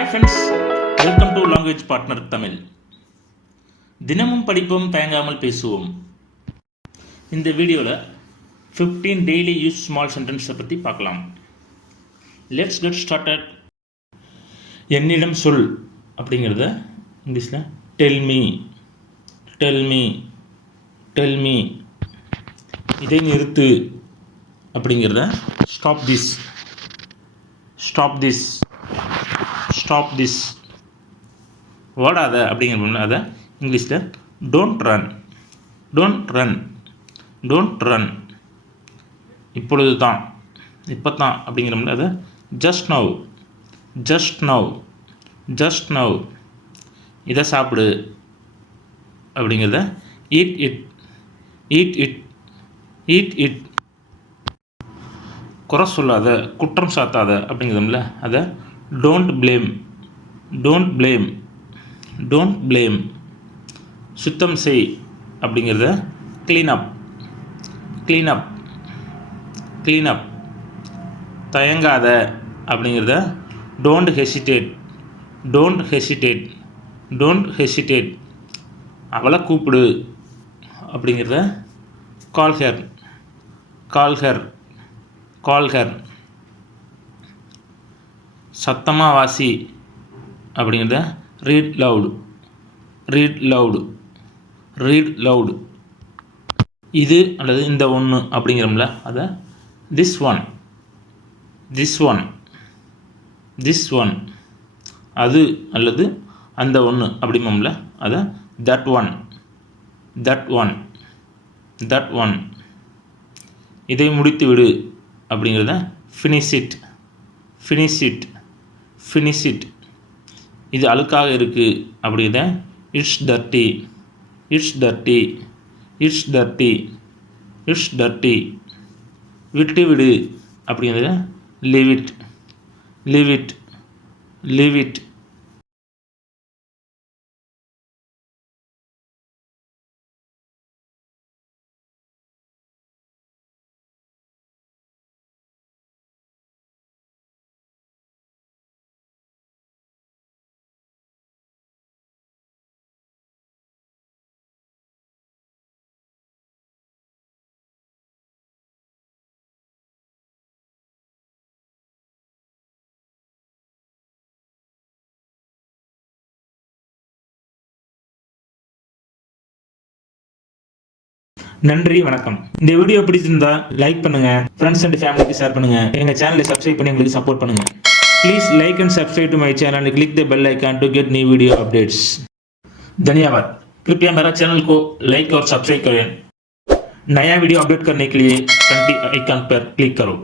Hi friends, welcome to language partner Tamil. தினமும் படிப்போம், தயங்காமல் பேசுவோம். இந்த வீடியோவில் 15 டெய்லி யூஸ் ஸ்மால் சென்டென்ஸை பற்றி பார்க்கலாம். Let's get started. என்னிடம் சொல் அப்படிங்கிறத இங்கிலீஷில் tell me, tell me, tell me. இதை நிறுத்து அப்படிங்கிறத stop this, stop this, stop this. ஓடாத அப்படிங்கிற அதை இங்கிலீஷில் don't run, don't run, don't run. இப்பொழுது தான், இப்போ தான் அப்படிங்கிறோம்ல அதை just now, just now, just now. இதை சாப்பிடு அப்படிங்கிறத eat it, eat it, eat it. குறை சொல்லாத, குற்றம் சாத்தாத அப்படிங்கிறோம்ல அதை don't blame, don't blame, don't blame. சுத்தம் செய் அப்படிங்கிறத clean up, clean up, clean up. தயங்காத அப்படிங்கிறத don't hesitate, don't hesitate, don't hesitate. அவளை கூப்பிடு அப்படிங்கிறத call her, call her, call her. சத்தமாக வாசி அப்படிங்கிறத read loud, read loud, read loud. இது அல்லது இந்த ஒன்று அப்படிங்கிறோம்ல அதை this one, this one, this one. அது அல்லது அந்த ஒன்று அப்படிம்போம்ல அதை that one, that one, that one. இதை முடித்து விடு அப்படிங்கிறத finish it, finish it, finish it. இது அழுக்காக இருக்குது அப்படிங்கிறத it's dirty, it's dirty, it's dirty, it's dirty. விட்டு விடு அப்படிங்கிறத leave it, leave it, leave it. நன்றி, வணக்கம். இந்த வீடியோ பிடிச்சிருந்தா லைக் பண்ணுங்க, ஃப்ரெண்ட்ஸ் அண்ட் ஃபேமிலிக்கு ஷேர் பண்ணுங்க, எங்க சேனலை சப்ஸ்கிரைப் பண்ணி எங்களுக்கு சப்போர்ட் பண்ணுங்க. Please like and subscribe to my channel and click the bell icon to get new video updates. धन्यवाद. कृपया मेरा चैनल को लाइक और सब्सक्राइब करें. नया वीडियो अपडेट करने के लिए घंटी आइकन पर क्लिक करो.